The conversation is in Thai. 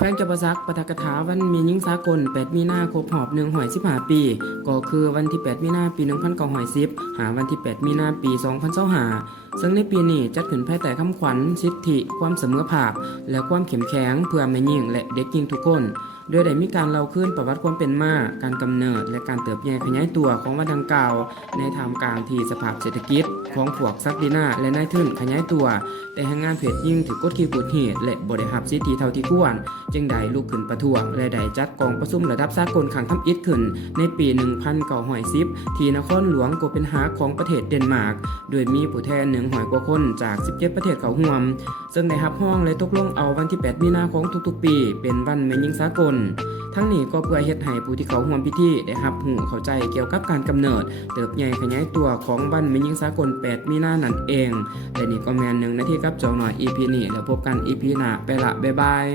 แขวงจำปาสักปาฐกถาวันมียิ่งสากล8มีนาครบหอบ115 ปีก็คือวันที่8มีนาปี1910หาวันที่8มีนาปี2025ซึ่งในปีนี้จัดขึ้นภายใต้คำขวัญสิทธิความเสมอภาคและความเข้มแข็งเพื่อแม่หญิงและเด็กหญิงทุกคนโดยได้มีการเล่าขึ้นประวัติความเป็นมาการกำเนิดและการเติบใหญ่ขยายตัวของวันดังกล่าวในท่ามกลางที่สภาพเศรษฐกิจของพวกซักดินาและนายทุนขยายตัวแต่แรงงานเพศหญิงถูกกดขี่กดเหตุและบ่ได้รับสิทธิเท่าที่ควรจึงได้ลุกขึ้นประท้วงและได้จัดกองประชุมระดับสากลครั้งทำอิฐขึ้นในปี1910ที่นครหลวงโคเปนฮากของประเทศเดนมาร์กโดยมีผู้แทน100 กว่าคนจาก17ประเทศเข้าร่วมซึ่งได้รับห้องและตกลงเอาวันที่8มีนาของทุกๆปีเป็นวันแม่หญิงสากลทั้งนี้ก็เพื่อเฮ็ดให้ผู้ที่เข้าร่วมพิธีได้รับรู้เข้าใจเกี่ยวกับการกำเนิดเติบใหญ่ขยายตัวของวันแม่หญิงสากล8มีนานั่นเองและนี่ก็แม่น1นาทีกับจอหน่อย EP นี้แล้วพบกัน EP หน้าไปละบ๊ายบาย